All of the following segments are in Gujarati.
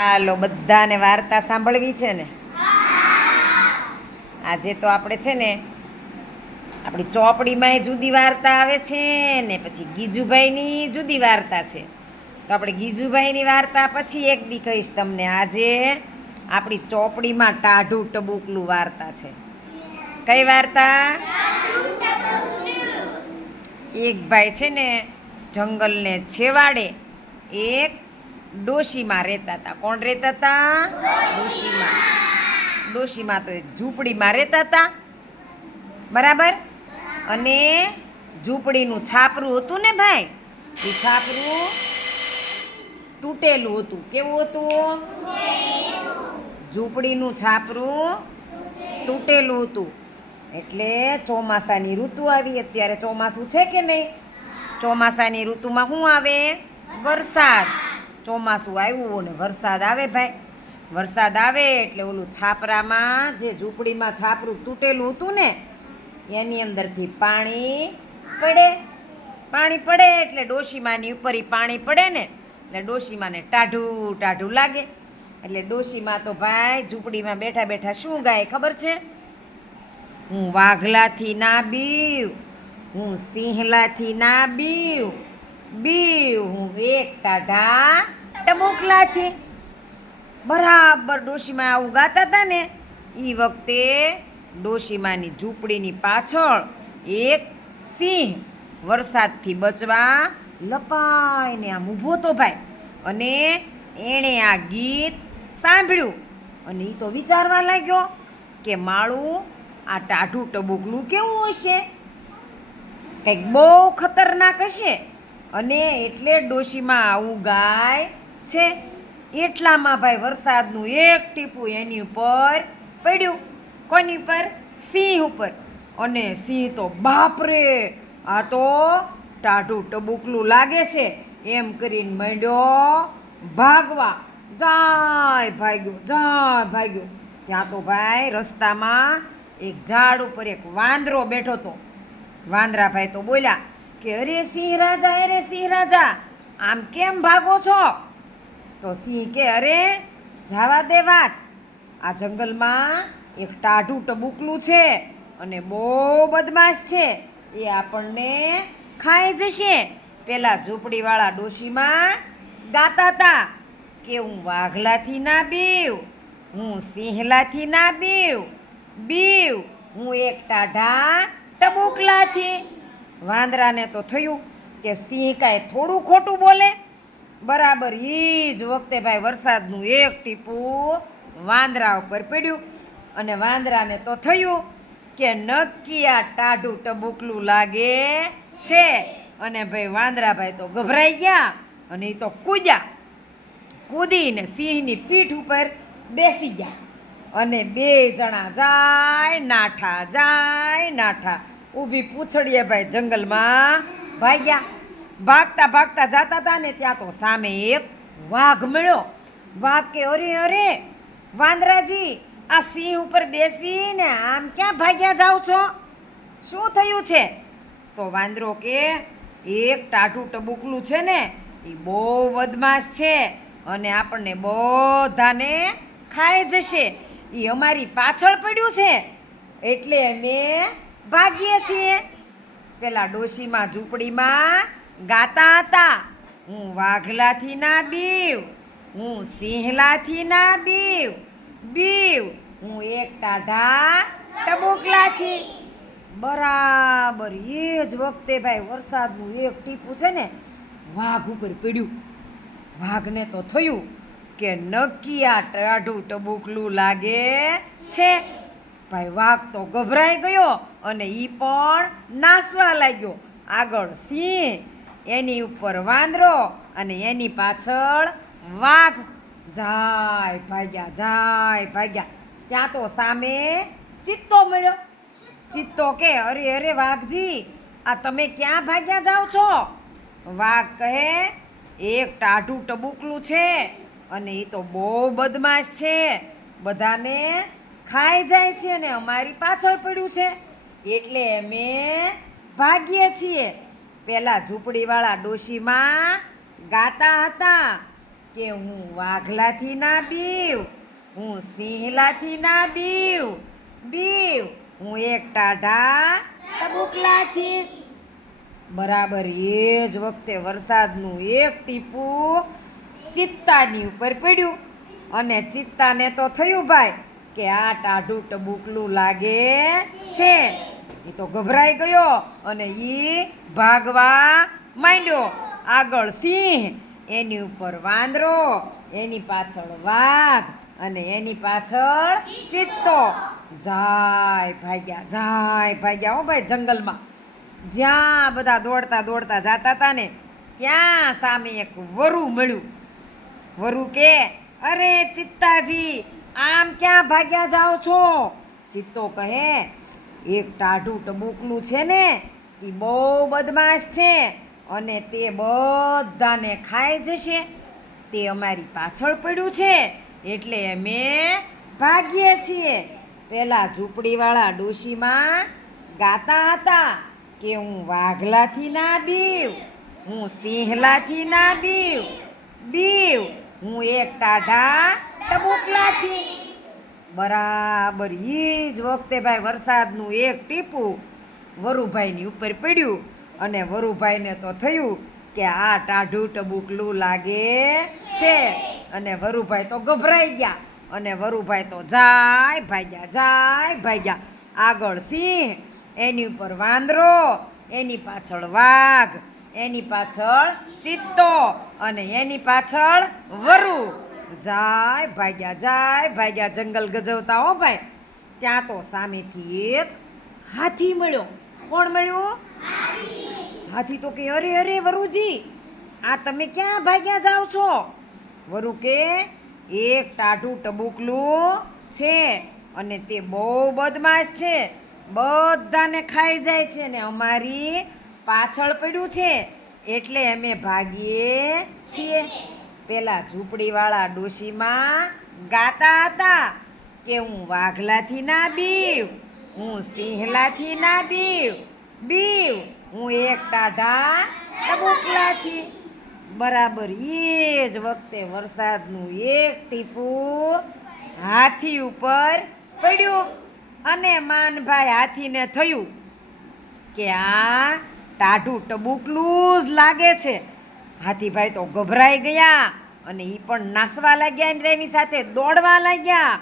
હાલો, બધાને વાર્તા સાંભળવી છે ને? આજે તો આપણે છે ને, આપણી ચોપડીમાં જુદી વાર્તા આવે છે ને, પછી ગીજુભાઈની જુદી વાર્તા છે. તો આપણે ગીજુભાઈની વાર્તા પછી એક દી કહીશ તમને, આજે આપણી ચોપડીમાં ટાઢું ટબુકલું વાર્તા છે. કઈ વાર્તા? એક ભાઈ છે ને, જંગલને છેવાડે એક ડોશીમાં રહેતા હતા કોણ રહેતા હતા ડોશીમાં. ડોશીમાં તો એક ઝૂંપડીમાં રહેતા હતા બરાબર? અને ઝૂંપડીનું છાપરું હતું ને ભાઈ? એ છાપરું તૂટેલું હતું. કેવું હતું? ઝૂંપડીનું છાપરું તૂટેલું હતું. એટલે ચોમાસાની ઋતુ આવી. અત્યારે ચોમાસું છે કે નહીં? ચોમાસાની ઋતુમાં શું આવે? વરસાદ. ચોમાસું આવ્યું ને વરસાદ આવે ભાઈ. વરસાદ આવે એટલે ઓલું છાપરામાં જે ઝૂંપડીમાં છાપરું તૂટેલું હતું ને, એની અંદરથી પાણી પડે. પાણી પડે એટલે ડોશીમાની ઉપર પાણી પડે ને, એટલે ડોશીમાને ટાઢું ટાઢું લાગે. એટલે ડોશીમાં તો ભાઈ ઝૂંપડીમાં બેઠા બેઠા શું ગાય ખબર છે? હું વાઘલાથી ના બીવ, હું સિંહલાથી ના બીવ બીવ હું એક ટાઢા ટબુકલાથી બરાબર ડોશીમાં આવું ગાતા હતા ને. એ વખતે ડોશીમાની ઝૂંપડીની પાછળ એક સિંહ વરસાદથી બચવા લપાઈને આમ ઊભો તો ભાઈ. અને એણે આ ગીત સાંભળ્યું. અને એ તો વિચારવા લાગ્યો કે માળું આ ટાઢું ટબુકલું કેવું હશે? કંઈક બહુ ખતરનાક હશે. અને એટલે ડોશીમાં આવું ગાય છે. એટલામાં ભાઈ વરસાદનું એક ટીપું એની ઉપર પડ્યું. કોની ઉપર? સિંહ ઉપર. અને સિંહ તો બાપરે! આ તો ટાઢું ટબુકલું લાગે છે. એમ કરીને માંડ્યો ભાગવા. જાય ભાગ્યો જાય ભાગ્યો. ત્યાં તો ભાઈ રસ્તામાં એક ઝાડ ઉપર એક વાંદરો બેઠો હતો. વાંદરાભાઈ તો બોલ્યા કે, અરે સિંહ રાજા, અરે સિંહ રાજા, આમ કેમ ભાગો છો? તો સિંહ કે, અરે, જાવા દે વાત. આ જંગલમાં એક ટાઢું ટબુકલું છે અને બહુ બદમાશ છે. એ આપણને ખાઈ જશે. પેલા ઝૂંપડીવાળા ડોશીમાં ગાતા હતા કે, હું વાઘલાથી ના બીવ, હું સિંહલાથી ના બીવ બીવ, હું એક ટાઢા ટબુકલાથી. વાંદરાને તો થયું કે સિંહ કાંઈ થોડું ખોટું બોલે. બરાબર એ જ વખતે ભાઈ વરસાદનું એક ટીપું વાંદરા ઉપર પડ્યું. અને વાંદરાને તો થયું કે નક્કી આ ટાઢું ટબુકલું લાગે છે. અને ભાઈ વાંદરાભાઈ તો ગભરાઈ ગયા અને એ તો કૂદ્યા. કૂદીને સિંહની પીઠ ઉપર બેસી ગયા. અને બે જણા જાય, નાઠા જાય, નાઠા. ઊભી પૂછડીએ ભાઈ જંગલમાં ભાગ્યા. ભાગતા ભાગતા જતા હતા ને ત્યાં તો સામે એક વાઘ મળ્યો. વાઘ કે, અરે અરે, વાંદરાજી, આ સિંહ ઉપર બેસીને આમ ક્યાં ભાગ્યા જાઓ છો? શું થયું છે? તો વાંદરો કે, એક ટાઢું ટબુકલું છે ને એ બહુ બદમાશ છે અને આપણને બધાને ખાઈ જશે. એ અમારી પાછળ પડ્યું છે, એટલે અમે ભાગીએ છીએ. પેલા ડોશીમાં, ઝૂંપડીમાં ગાતા હતા. હું વાઘલાથી ના બીવ, હું સિંહલાથી ના બીવ બીવ, હું એક ટાઢા ટબુકલાથી. બરાબર, એ જ વખતે ભાઈ વરસાદનું એક ટીપું છે ને, વાઘ ઉપર પડ્યું. વાઘને તો થયું કે નક્કી આ ટાઢું ટબુકલું લાગે છે. ભાઈ વાઘ તો ગભરાઈ ગયો અને એ પણ નાસવા લાગ્યો. આગળ સિંહ એની ઉપર વાંદરો અને એની પાછળ વાઘ. જાય ભાગ્યા જાય ભાગ્યા. ત્યાં તો સામે ચિત્તો મળ્યો. ચિત્તો કે, અરે અરે, વાઘજી, આ તમે ક્યાં ભાગ્યા જાઓ છો? વાઘ કહે, એક ટાઢું ટબુકલું છે અને એ તો બહુ બદમાશ છે. બધાને ખાઈ જાય છે અને અમારી પાછળ પડ્યું છે. એટલે અમે ભાગીએ છીએ. પેલા ઝૂંપડીવાળા ડોશીમાં ગાતા હતા કે હું વાઘલાથી ના બીવ, હું સિંહલાથી ના બીવ બીવ, હું એક ટાઢા ટબુકલાથી બરાબર એ જ વખતે વરસાદનું એક ટીપું ચિત્તાની ઉપર પડ્યું અને ચિત્તાને તો થયું ભાઈ કે આ ટાઢું ટબુકલું લાગે છે. એ તો ગભરાઈ ગયો અને એ ભાગવા માંડ્યો. આગળ સિંહ, એની ઉપર વાંદરો, એની પાછળ વાઘ અને એની પાછળ ચિત્તો. જાય ભાગ્યા જાય ભાગ્યા હો ભાઈ જંગલમાં. જ્યાં બધા દોડતા દોડતા જતા હતા ને, ત્યાં સામે એક વરુ મળ્યું. વરુ કે, અરે ચિત્તાજી, આમ ક્યાં ભાગ્યા જાઓ છો? ચિત્તો કહે એક ટાઢું ટબુકલું છે ને એ બહુ બદમાશ છે અને તે બધાને ખાઈ જશે. તે અમારી પાછળ પડ્યું છે, એટલે અમે ભાગીએ છીએ. પહેલાં ઝૂંપડીવાળા ડોશીમાં ગાતા હતા કે હું વાઘલાથી ના બીવ, હું સિંહલાથી ના બીવ બીવ, હું એક ટાઢા ટબુકલાથી. બરાબર. એ જ વખતે ભાઈ વરસાદનું એક ટીપું વરુભાઈની ઉપર પડ્યું અને વરુભાઈને તો થયું કે આ ટાઢું ટબુકલું લાગે છે. અને વરુભાઈ તો ગભરાઈ ગયા અને વરુભાઈ તો જાય ભાગ્યા જાય ભાગ્યા. આગળ સિંહ, એની ઉપર વાંદરો, એની પાછળ વાઘ, એની પાછળ ચિત્તો અને એની પાછળ વરુ. જાય, ભાગ્યા જાય, ભાગ્યા જંગલ ગજવતા હો ભાઈ. ત્યાં તો સામેથી એક હાથી મળ્યો. કોણ મળ્યો? હાથી તો કે, અરે અરે, વરુજી, આ તમે ક્યાં ભાગ્યા જાઓ છો? વરુ કે, એક ટાઢું ટબુકલું છે અને તે બહુ બદમાશ છે. બધાને ખાઈ જાય છે ને અમારી પાછળ પડ્યું છે. એટલે અમે ભાગીએ છીએ. પેલા ઝૂંપડીવાળા ડોશીમાં ગાતા હતા કે હું વાઘલાથી ના બીવ, હું સિંહલાથી ના બીવ બીવ, હું એક ટાઢા ટબુકલાથી બરાબર એ જ વખતે વરસાદનું એક ટીપું હાથી ઉપર પડ્યું અને માનભાઈ હાથીને થયું કે આ ટાઢું ટબુકલું જ લાગે છે. હાથીભાઈ તો ગભરાઈ ગયા અને એ પણ નાસવા લાગ્યા તેની સાથે દોડવા લાગ્યા.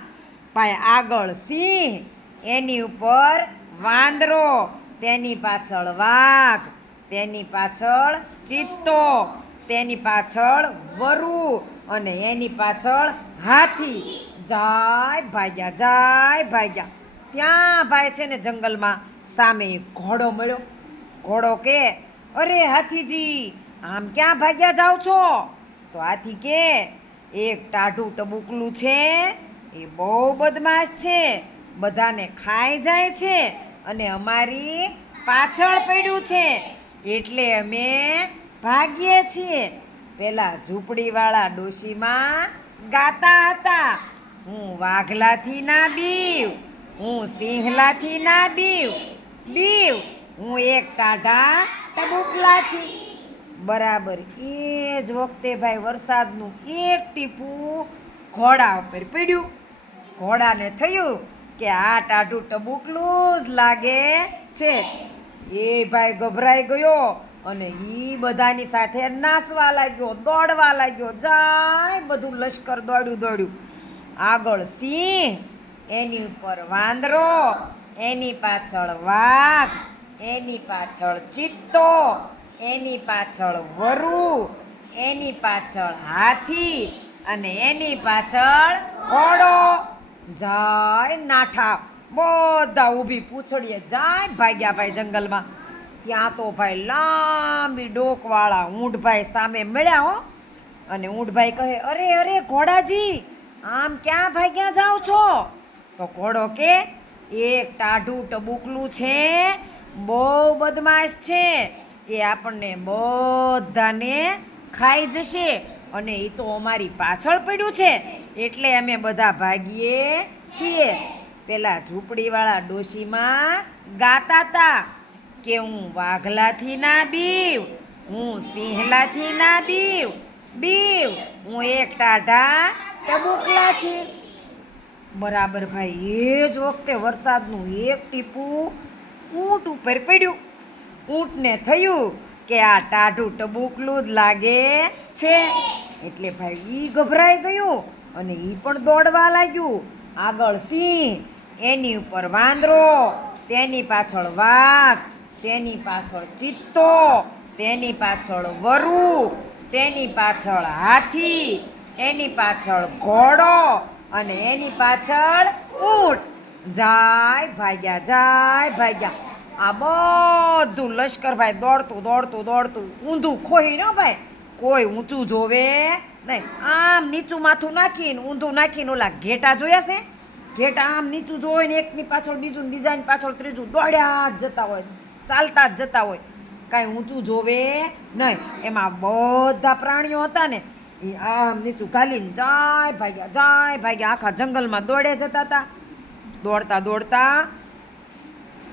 ભાઈ આગળ સિંહ, એની ઉપર વાંદરો, તેની પાછળ વાઘ, તેની પાછળ ચિત્તો, તેની પાછળ વરુ અને એની પાછળ હાથી. જાય ભાગ્યા જાય ભાગ્યા. ત્યાં ભાઈ છે ને જંગલમાં સામે ઘોડો મળ્યો. ઘોડો કે, અરે હાથીજી આમ ક્યાં ભાગ્યા જાઓ છો? તો આથી કે એક ટાઢું ટબુકલું છે, એ બહુ બદમાશ છે, બધાને ખાઈ જાય છે અને અમારી પાછળ પડ્યું છે. એટલે અમે ભાગીએ છીએ. પેલા ઝૂંપડીવાળા ડોશીમાં ગાતા હતા, હું વાઘલાથી ના બીવ, હું સિંહલાથી ના બીવ બીવ, હું એક ટાઢા ટબુકલાથી. બરાબર. એ જ વખતે ભાઈ વરસાદનું એક ટીપું ઘોડા ઉપર પડ્યું. ઘોડાને થયું કે આ ટાઢું ટબુકલું જ લાગે છે. એ ભાઈ ગભરાઈ ગયો અને એ બધાની સાથે નાસવા લાગ્યો, દોડવા લાગ્યો, જાય બધું લશ્કર દોડ્યું દોડ્યું. આગળ સિંહ, એની ઉપર વાંદરો, એની પાછળ વાઘ, એની પાછળ ચિત્તો એની પાછળ વરુ, એની પાછળ હાથી અને એની પાછળ ઘોડો. જાય નાઠા. બધા ઊભી પૂછડીએ જાય ભાગ્યા ભાઈ જંગલમાં. ત્યાં તો ભાઈ લાંબી ડોકવાળા ઊંઢભાઈ સામે મળ્યા હો. અને ઊંઢભાઈ કહે, અરે અરે, ઘોડાજી, આમ ક્યાં ભાગ્યા જાઓ છો? તો ઘોડો કે, એક ટાઢું ટબુકલું છે, બહુ બદમાશ છે. એ આપણને બધાને ખાઈ જશે અને એ તો અમારી પાછળ પડ્યું છે. એટલે અમે બધા ભાગીએ છીએ. પેલા ઝૂંપડીવાળા ડોશીમાં ગાતા હતા કે હું વાઘલાથી ના બીવ, હું સિંહલાથી ના બીવ બીવ, હું એક ટાઢા ટબુકલાથી બરાબર ભાઈ, એ જ વખતે વરસાદનું એક ટીપું ઊંટ ઉપર પડ્યું. ઊંટને થયું કે આ ટાઢું ટબુકલું જ લાગે છે. એટલે ભાઈ ઈ ગભરાઈ ગયું અને ઈ પણ દોડવા લાગ્યું. આગળ સિંહ, એની ઉપર વાંદરો, તેની પાછળ વાઘ, તેની પાછળ ચિત્તો, તેની પાછળ વરુ, તેની પાછળ હાથી, એની પાછળ ઘોડો અને એની પાછળ ઊંટ. જાય ભાગ્યા જાય ભાગ્યા. આ બધું લશ્કરભાઈ દોડતું દોડતું દોડતું. ઊંધું ખોઈ ન ભાઈ. કોઈ ઊંચું જોવે નહીં. આમ નીચું માથું નાખીને, ઊંધું નાખીને ઓલા ઘેટા જોયા છે? ઘેટા આમ નીચું જોઈને એકની પાછળ બીજું બીજાની પાછળ ત્રીજું દોડ્યા જ જતા હોય, ચાલતા જ જતા હોય. કાંઈ ઊંચું જોવે નહીં. એમાં બધા પ્રાણીઓ હતા ને, એ આમ નીચું ઘાલીને જાય ભાગ્યા જાય ભાગ્યા આખા જંગલમાં દોડે જતા હતા દોડતા દોડતા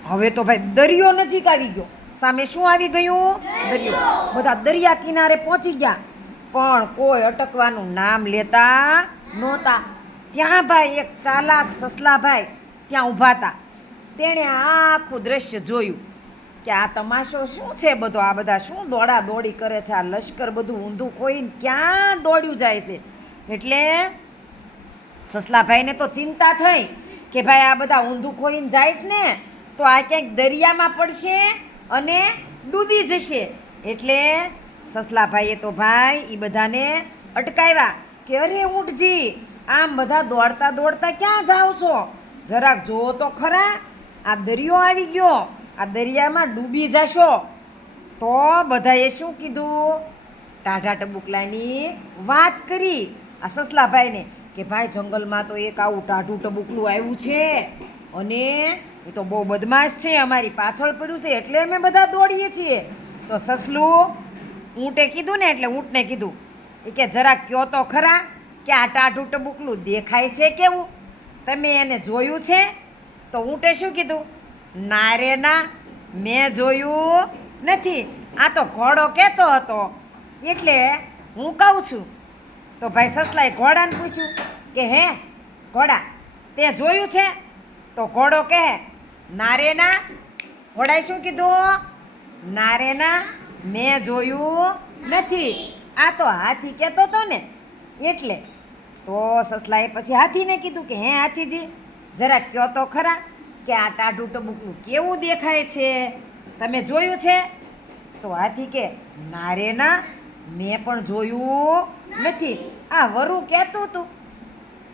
હવે તો ભાઈ દરિયો નજીક આવી ગયો. સામે શું આવી ગયું? દરિયો. બધા દરિયા કિનારે પહોંચી ગયા. પણ કોઈ અટકવાનું નામ લેતા નહોતા. ત્યાં ભાઈ એક ચાલાક સસલાભાઈ ત્યાં ઊભા હતા. તેણે આખું દ્રશ્ય જોયું કે આ તમાશો શું છે બધો? આ બધા શું દોડા દોડી કરે છે? આ લશ્કર બધું ઊંધું ખોઈને ક્યાં દોડ્યું જાય છે? એટલે સસલાભાઈને તો ચિંતા થઈ કે ભાઈ આ બધા ઊંધું ખોઈને જાય ને. તો આ ક્યાંક દરિયામાં પડશે અને ડૂબી જશે. એટલે સસલાભાઈએ તો ભાઈ એ બધાને અટકાવ્યા કે અરે ઊંટજી, આમ બધા દોડતા દોડતા ક્યાં જાઓ છો? જરાક જુઓ તો ખરા, આ દરિયો આવી ગયો, આ દરિયામાં ડૂબી જશો. તો બધાએ શું કીધું? ટાઢા ટબુકલાની વાત કરી. આ સસલાભાઈને કે ભાઈ, જંગલમાં તો એક આવું ટાઢું ટબુકલું આવ્યું છે અને એ તો બહુ બદમાશ છે, અમારી પાછળ પડ્યું છે, એટલે અમે બધા દોડીએ છીએ. તો સસલું, ઊંટે કીધું ને, એટલે ઊંટને કીધું. એ કે જરાક કયો તો ખરા, કે આ ટાઢું ટબુકલું દેખાય છે કેવું? તમે એને જોયું છે? તો ઊંટે શું કીધું? ના રે ના, મેં જોયું નથી. આ તો ઘોડો કહેતો હતો. એટલે હું કહું છું. તો ભાઈ સસલાએ ઘોડાને પૂછ્યું કે, હે, ઘોડા, તે જોયું છે? તો ઘોડો કહે ના રે ઘોડાએ શું કીધું? નારેના, મેં જોયું નથી. આ તો હાથી કહેતો હતો ને. એટલે તો સસલાએ પછી હાથીને કીધું કે, હે હાથીજી, જરા કયો તો ખરા કે આ ટાઢું ટબુકલું કેવું દેખાય છે? તમે જોયું છે? તો હાથી કે, નારેના, મેં પણ જોયું નથી. આ વરુ કહેતું હતું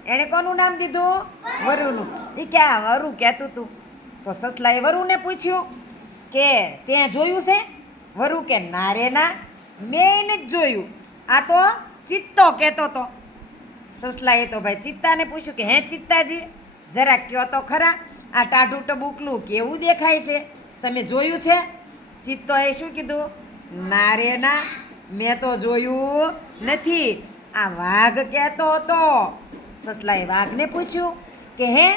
એણે કોનું નામ દીધું? વરુનું. એ કે, આ વરુ કહેતું હતું તો સસલાએ વરુને પૂછ્યું કે ત્યાં જોયું છે? વરુ કે, ના રે ના, મેં એને જ જોયું. આ તો ચિત્તો કહેતો તો. સસલાએ તો ભાઈ ચિત્તાને પૂછ્યું કે, હે ચિત્તાજી જરા કયો તો ખરા, આ ટાઢું ટબુકલું કેવું દેખાય છે? તમે જોયું છે? ચિત્તોએ શું કીધું? ના રે ના, મેં તો જોયું નથી. આ વાઘ કહેતો હતો સસલાએ વાઘને પૂછ્યું કે, હે,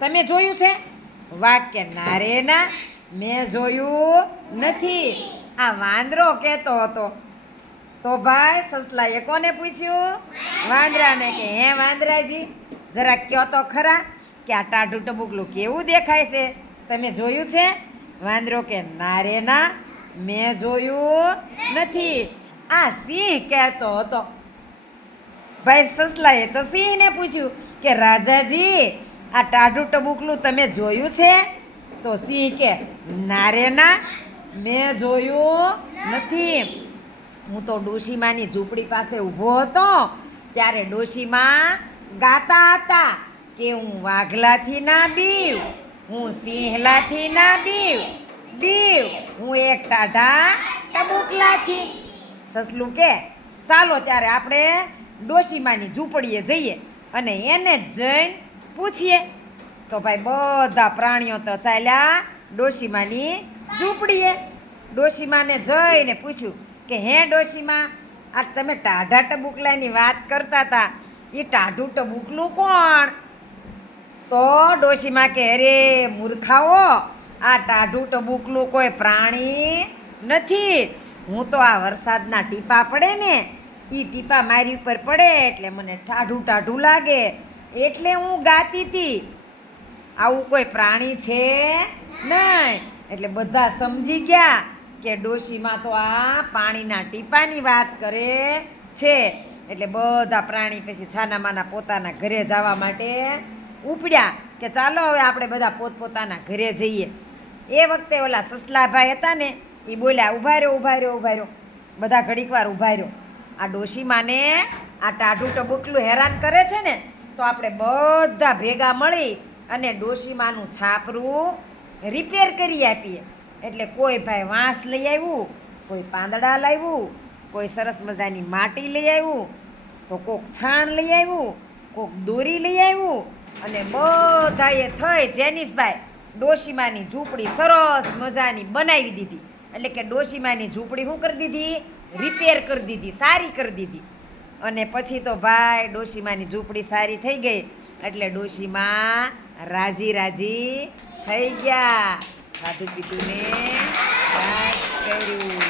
તમે જોયું છે? વાઘ કે ના મેં જોયું નથી. આ વાંદરો કહેતો હતો. તો ભાઈ, સસલાએ કોને પૂછ્યું? વાંદરાને કે, હે વાંદરાજી, જરા કયો તો ખરા કે આ ટાઢું ટબુકલું કેવું દેખાય છે? તમે જોયું છે? વાંદરો કે ના રે ના મેં જોયું નથી. આ સિંહ કહેતો હતો. ભાઈ, સસલાએ તો સિંહને પૂછ્યું કે, રાજાજી આ ટાઢું ટબુકલું તમે જોયું છે? તો સિંહ કે, ના રે ના, મેં જોયું નથી. હું તો ડોશીમાની ઝૂંપડી પાસે ઊભો હતો, ત્યારે ડોશીમાં ગાતા હતા કે હું વાઘલાથી ના બીવ, હું સિંહલાથી ના બીવ બીવ, હું એક ટાઢા ટબુકલાથી. સસલું કે, ચાલો ત્યારે આપણે ડોશીમાની ઝૂંપડીએ જઈએ. અને એને જ જઈને પૂછીએ. તો ભાઈ બધા પ્રાણીઓ તો ચાલ્યા ડોશીમાની ઝૂંપડીએ. ડોશીમાને જઈને પૂછ્યું કે, હે ડોશીમાં, આ તમે ટાઢા ટબુકલાની વાત કરતા હતા એ ટાઢું ટબુકલું કોણ? તો ડોશીમાં કે, અરે મૂર્ખાઓ, આ ટાઢું ટબુકલું કોઈ પ્રાણી નથી. હું તો આ વરસાદના ટીપા પડે ને એ ટીપા મારી ઉપર પડે એટલે મને ટાઢું ટાઢું લાગે. એટલે હું ગાતી હતી આવું કોઈ પ્રાણી છે? નહીં. એટલે બધા સમજી ગયા કે ડોશીમાં તો આ પાણીના ટીપાની વાત કરે છે. એટલે બધા પ્રાણી પછી છાનામાના પોતાના ઘરે જવા માટે ઉપડ્યા કે ચાલો હવે આપણે બધા પોતપોતાના ઘરે જઈએ. એ વખતે ઓલા સસલાભાઈ હતા ને એ બોલ્યા ઊભા રહ્યો ઊભા રહ્યો ઊભા રહ્યો બધા ઘડીક વાર ઊભા રહ્યો આ ડોશીમાને આ ટાઢું ટબુકલું હેરાન કરે છે ને તો આપણે બધા ભેગા મળી અને ડોશીમાનું છાપરું રિપેર કરી આપીએ. એટલે કોઈ ભાઈ વાંસ લઈ આવ્યું, કોઈ પાંદડા લાવ્યું, કોઈ સરસ મજાની માટી લઈ આવ્યું, તો કોક છાણ લઈ આવ્યું, કોક દોરી લઈ આવ્યું અને બધાએ થઈ જેનિસભાઈ ડોશીમાની ઝૂંપડી સરસ મજાની બનાવી દીધી. એટલે કે ડોશીમાની ઝૂંપડી શું કરી દીધી? રિપેર કરી દીધી, સારી કરી દીધી. અને પછી તો ભાઈ ડોશીમાની ઝૂંપડી સારી થઈ ગઈ. એટલે ડોશીમાં રાજી રાજી થઈ ગયા. સાધુ પીધું ને કર્યું.